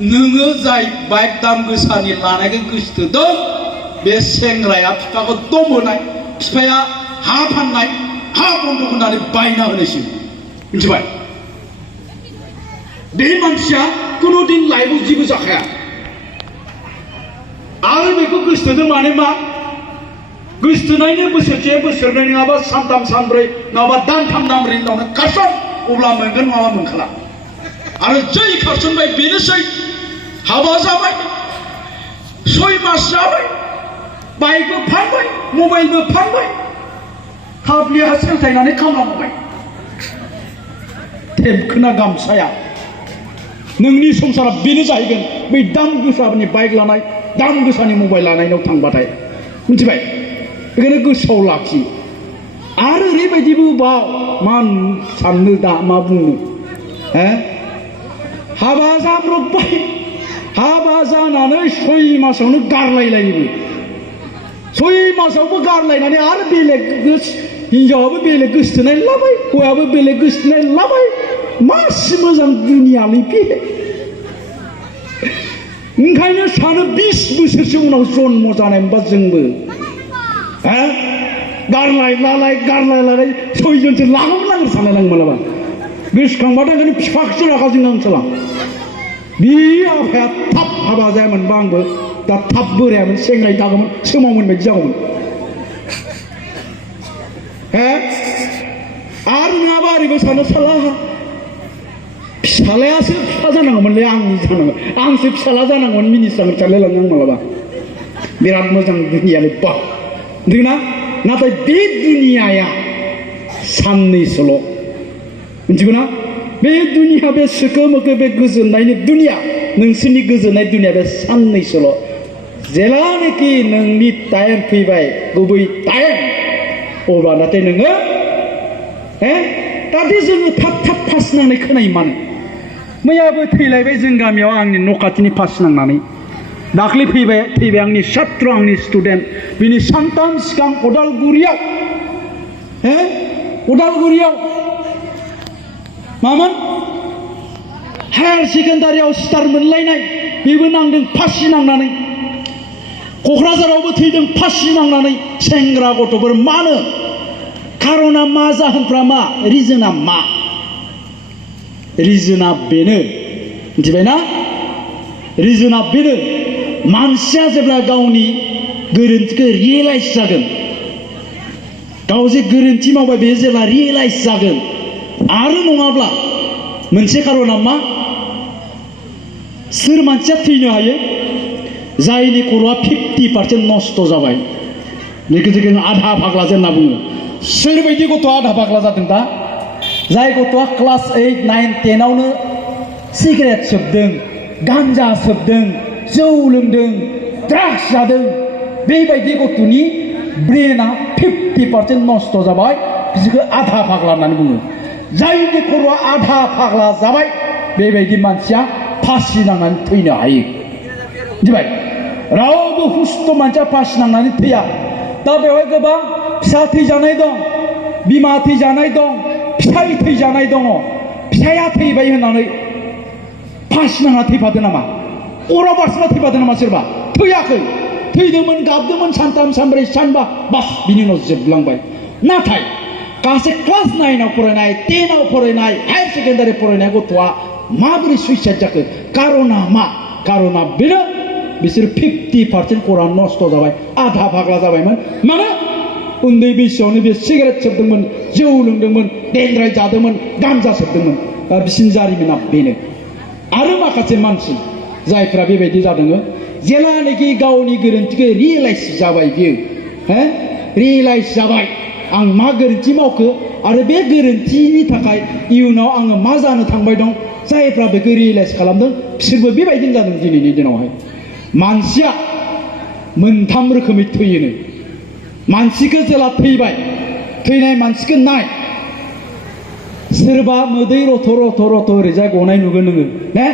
नोङो जाय बाइक दाम गोसानि लानायखौ गोसोथोदों बे सेंग्राया बिफाखौ दम होनाय बिफाया हा फाननाय हा बन्दक होनानै बायना होनायसिम मिथिबाय बे मानसिया कुनुदिन लाइफआव जेबो जाखाया आरो बेखौ गोसोथोदों माने मा गोसोथोनायनि बोसोरसे बोसोरनै नङाबा सानथाम सानब्रै नङाबा दानथाम दानब्रैनि उनावनो खारसन अब्ला मोनगोन नङाबा मोनखाला आरो जै खारसनबाय बेनोसै हाबा जाबाय 6 मास जाबाय बाइकबो फानबाय मबाइलबो फानबाय हाब्लिहा सेलथायनानै खामला मावबाय थेबखोना गामसाया नोंनि संसारा बेनो जाहैगोन बै दाम गोसानि बाइक लानाय दाम गोसानि मबाइल लानायनाव थांबाथाय मिथिबाय बेखायनो गोसोआव लाखि आरो ओरैबायदिबो बाव मा साननो दा मा बुंनो हाबा जाब्रबबाय हाबा जानानै 6 मासावनो गारलायलायोबो 6 मासावबो गारलायनानै आरो बेलेग हिनजावाबो बेलेग गोसोथोनाय लाबाय हौवायाबो बेलेग गोसोथोनाय लाबाय मासि मोजां दुनियालै बे ओंखायनो सानो 20 बोसोरसो उनाव जन्म जानायमोनबा जोंबो गारलाय लालाय सयजनसो लागौमोन नांगोन सानलाय लाङो मालाबा गोसोखांबाथाय ओंखायनो बिफाखौसो रागा जोंनो आंसोला बे आफाया थाब हाबा जायामोनबा आंबो दा थाब बोरायामोन सेंग्राय थागौमोन सोमावमोन बायदि जागौमोन आरो नङाबा ओरैबो सानो साला फिसालायासो फिसा जानांगौमोनलै आंनि जानांगौ आंसो फिसाला जानांगौमोन मिनिस्रां सानलायलाङो आं मालाबा बिराद मोजां दुनियालै बा नंगौना नाथाय बे दुनियाया साननैसोल' मिथिगौना बे दुनिया बे सोखो मोखो बे गोजोननायनि दुनिया नोंसोरनि गोजोननाय दुनिया बे साननैसोल' जेलानाखि नोंनि टाइम फैबाय गुबै टाइम अब्ला नाथाय नोङो दाथे जोङो थाब थाब फास नांनाय खोनायो मानो मैयाबो थैलायबाय जों गामियाव आंनि न' खाथिनि फास नांनानै दाख्लै थैबाय आंनि छात्र आंनि स्टुडेन्ट बिनि सानथाम सिगां उदालगुरियाव मामोन हायार सेकेन्डारियाव स्टार मोनलायनाय बेबो नांदों फासि नांनानै क'क्राझारावबो थैदों फासि नांनानै सेंग्रा गथ'फोर मानो खारना मा जाहोनफ्रा मा रिजोना मा रिजोना बेनो मिथिबायना रिजोना बेनो मानसिया जेब्ला गावनि गोरोन्थिखौ रियेलाइज जागोन गाव जे गोरोन्थि मावबाय बे जेब्ला रियेलाइज जागोन आरो नङाब्ला मोनसे खारना मा सोर मानसिया थैनो हायो जायनि खर'आ 50% नस्थ' जाबाय बेखौ जों आधा फाग्ला होनना बुङो सोरबायदि गथ'आ आधा फाग्ला जादों दा जाय गथ'आ क्लास 8, 9, 10आवनो सिगारेट सोबदों गान्जा सोबदों जौ लोंदों ड्राग्स जादों बेबायदि गथ'नि ब्रेना 50% नस्थ' जाबाय बिसोरखौ आधा फाग्ला होननानै बुङो जायनि खर'आ आधा फाग्ला जाबाय बेबायदि मानसिया फासि नांनानै थैनो हायो मिथिबाय रावबो हुस्थ' मानसिया फासि नांनानै थैया दा बेवहाय गोबां फिसा थैजानाय दं बिमा थैजानाय दं फिसाय थैजानाय दङ फिसाया थैबाय होननानै फासि नांना थैफादों नामा अराव बारसोमना थैफादों नामा सोरबा थैयाखै थैदोंमोन गाबदोंमोन सानथाम सानब्रै सानबा बास बिनि उनाव जोबलांबाय नाथाय गासै क्लास 9आव फरायनाय 10आव फरायनाय हायार सेकेन्डारि फरायनाय गथ'आ माबोरै सुइसाइड जाखो कारना मा कारना बेनो बिसोर 50% खरा नस्थ' जाबाय आधा फाग्ला जाबायमोन मानो उन्दै बैसोआवनो बे सिगारेट सोबदोंमोन जौ लोंदोंमोन देंग्राय जादोंमोन गान्जा सोबदोंमोन बिसिनि जारिमिना बेनो आरो माखासे मानसि जायफ्रा बेबायदि जादों जेलानाखि गावनि गोरोन्थिखौ रियेलाइज जाबाय बियो रियेलाइज जाबाय आं मा गोरोन्थि मावखो आरो बे गोरोन्थिनि थाखाय इयुनाव आङो मा जानो थांबाय दं जायफ्रा बेखौ रियेलाइज खालामदों बिसोरबो बेबायदिनो जादों दिनैनि दिनावहाय मानसिया मोनथाम रोखोमै थैयोनो मानसिखौ जेला थैबाय थैनाय मानसिखौ नाय सोरबा मोदै रथ' रथ' रथ' ओरैजाय गनाय नुगोन नोङो ने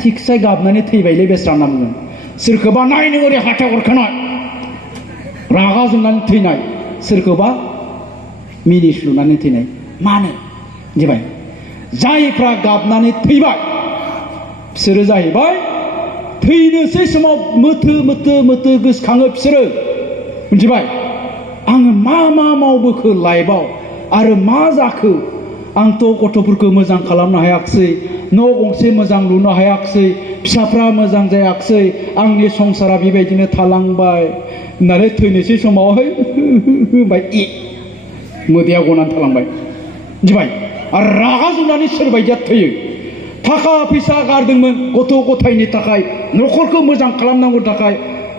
थिगसे गाबनानै थैबायलै बेस्रा होनना बुङो सोरखौबा नाय नों ओरै हाथाय हरखानाय रागा जोंनानै थैनाय सोरखौबा मिनिस्लुनानै थैनाय मानो मिथिबाय जायफ्रा गाबनानै थैबाय बिसोरो जाहैबाय थैनोसै समाव मोथो मोथो मोथो गोसोखाङो बिसोरो मिथिबाय आङो मा मा मावबोखो लाइफआव आरो मा जाखो आंथ' गथ'फोरखौ मोजां खालामनो हायाखिसै न' गंसे मोजां लुनो हायाखिसै फिसाफ्रा मोजां जायाखिसै आंनि संसारा बेबायदिनो थालांबाय होननानै थैनोसै समावहाय होनबाय मोदैया गनानै थालांबाय मिथिबाय आरो रागा जोंनानै सोरबायदिया थैयो थाखा फैसा गारदोंमोन गथ' गथायनि थाखाय न'खरखौ मोजां खालामनांगौ थाखाय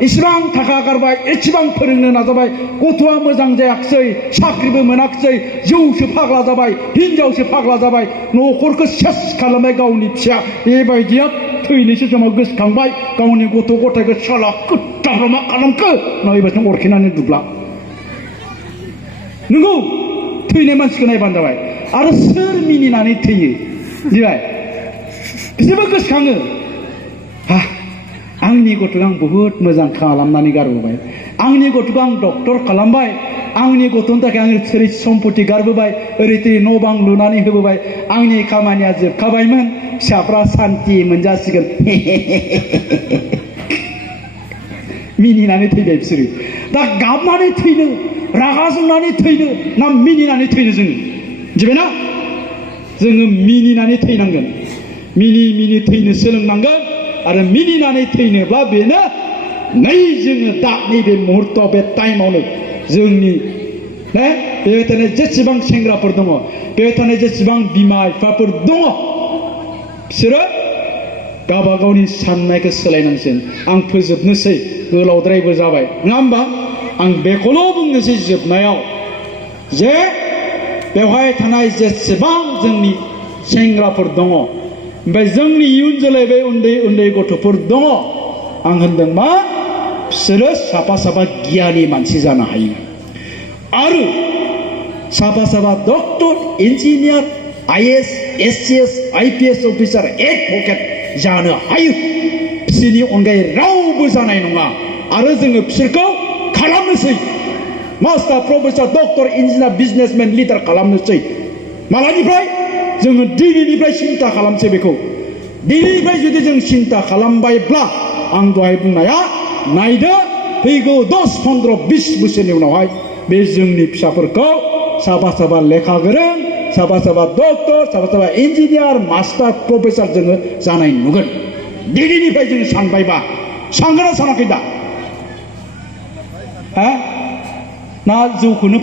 इसिबां थाखा गारबाय एसेबां फोरोंनो नाजाबाय गथ'आ मोजां जायाखिसै साख्रिबो मोनाखिसै जौसो फाग्ला जाबाय हिनजावसो फाग्ला जाबाय न'खरखौ सेस खालामबाय गावनि फिसा बेबायदिया थैनोसै समाव गोसोखांबाय गावनि गथ' गथायखौ साला कुत्ताफ्रा मा खालामखो नायबासो अरखेनानै दुब्ला नंगौ थैनाय मानसिखौ नायबानो जाबाय आरो सोर मिनिनानै थैयो मिथिबाय बिसोरबो गोसोखाङो आंनि गथ'खौ आं बहुद मोजां खालामनानै गारबोबाय आंनि गथ'खौ आं डक्टर खालामबाय आंनि गथ'नि थाखाय आं ओरै सम्पति गारबोबाय ओरै न' बां लुनानै होबोबाय आंनि खामानिया जोबखाबायमोन फिसाफ्रा सान्ति मोनजासिगोन मिनिनानै थैबाय बिसोरो दा गाबनानै थैनो रागा जोंनानै थैनो ना मिनिनानै थैनो जोङो मिथिबायना जोङो मिनिनानै थैनांगोन मिनि मिनि थैनो सोलोंनांगोन आरो मिनिनानै थैनोब्ला बेनो नै जोङो दा नैबे मुहुर्तआव बे टाइमावनो जोंनि बेबायदिनो जेसेबां सेंग्राफोर दङ बेबायदिनो जेसेबां बिमा बिफाफोर दङ बिसोरो गावबा गावनि साननायखौ सोलायनांसिगोन आं फोजोबनोसै गोलावद्रायबो जाबाय नङा होमबा आं बेखौल' बुंनोसै जोबनायाव जे बेवहाय थानाय जेसेबां जोंनि सेंग्राफोर दङ ओमफ्राय जोंनि इयुन जोलै बे उन्दै उन्दै गथ'फोर दङ आं होनदों मा बिसोरो साफा साफा गियानि मानसि जानो हायो आरो साफा साफा doctor engineer IAS SCS IPS officer advocate जानो हायो बिसोरनि अनगायै रावबो जानाय नङा आरो जोङो बिसोरखौ खालामनोसै master professor doctor engineer businessmen leader खालामनोसै मालानिफ्राय जोङो दिनैनिफ्राय सिन्था खालामसै बेखौ दिनैनिफ्राय जुदि जों सिन्था खालामबायब्ला आं दहाय बुंनाया नायदो फैगौ 10-15-20 बोसोरनि उनावहाय बे जोंनि फिसाफोरखौ साफा साफा लेखा गोरों साफा साफा डक्टर साफा साफा इन्जिनियार मास्टार प्रफेसर जोङो जानाय नुगोन दिनैनिफ्राय जों सानबायबा सानगोन ना सानाखै दा ना जौखौनो